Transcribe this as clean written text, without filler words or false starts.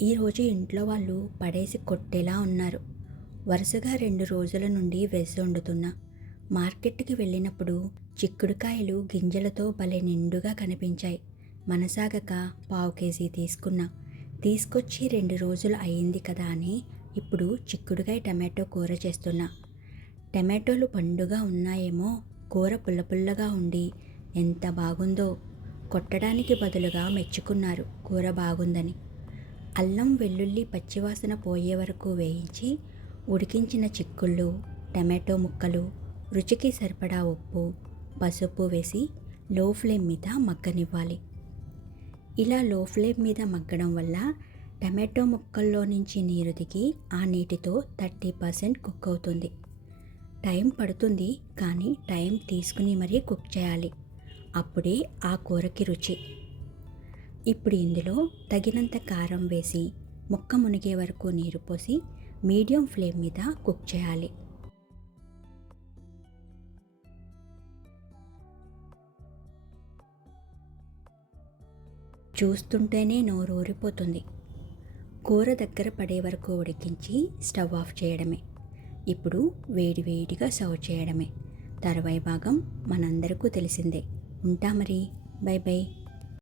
ఈరోజు ఇంట్లో వాళ్ళు పడేసి కొట్టేలా ఉన్నారు. వరుసగా 2 రోజుల నుండి వెజ్ వండుతున్నా. మార్కెట్‌కి వెళ్ళినప్పుడు చిక్కుడుకాయలు గింజలతో భలే నిండుగా కనిపించాయి. మనసాగక పావు కేజీ తీసుకున్నా. తీసుకొచ్చి 2 రోజులు అయింది కదా అని ఇప్పుడు చిక్కుడుకాయ టమాటో కూర చేస్తున్నా. టమాటోలు పండుగా ఉన్నాయేమో, కూర పుల్ల పుల్లగా ఉండి ఎంత బాగుందో. కొట్టడానికి బదులుగా మెచ్చుకున్నారు కూర బాగుందని. అల్లం వెల్లుల్లి పచ్చివాసన పోయే వరకు వేయించి ఉడికించిన చిక్కుళ్ళు, టమాటో ముక్కలు, రుచికి సరిపడా ఉప్పు, పసుపు వేసి లో ఫ్లేమ్ మీద మగ్గనివ్వాలి. ఇలా లో ఫ్లేమ్ మీద మగ్గడం వల్ల టమాటో ముక్కల్లో నుంచి నీరు దిగి ఆ నీటితో 30% కుక్ అవుతుంది. టైం పడుతుంది, కానీ టైం తీసుకుని మరీ కుక్ చేయాలి. అప్పుడే ఆ కూరకి రుచి. ఇప్పుడు ఇందులో తగినంత కారం వేసి ముక్క మునిగే వరకు నీరు పోసి మీడియం ఫ్లేమ్ మీద కుక్ చేయాలి. చూస్తుంటేనే నోరూరిపోతుంది. కూర దగ్గర పడే వరకు ఉడికించి స్టవ్ ఆఫ్ చేయడమే. ఇప్పుడు వేడివేడిగా సర్వ్ చేయడమే. తర్వాయి భాగం మనందరికీ తెలిసిందే. ఉంటా మరి. By by.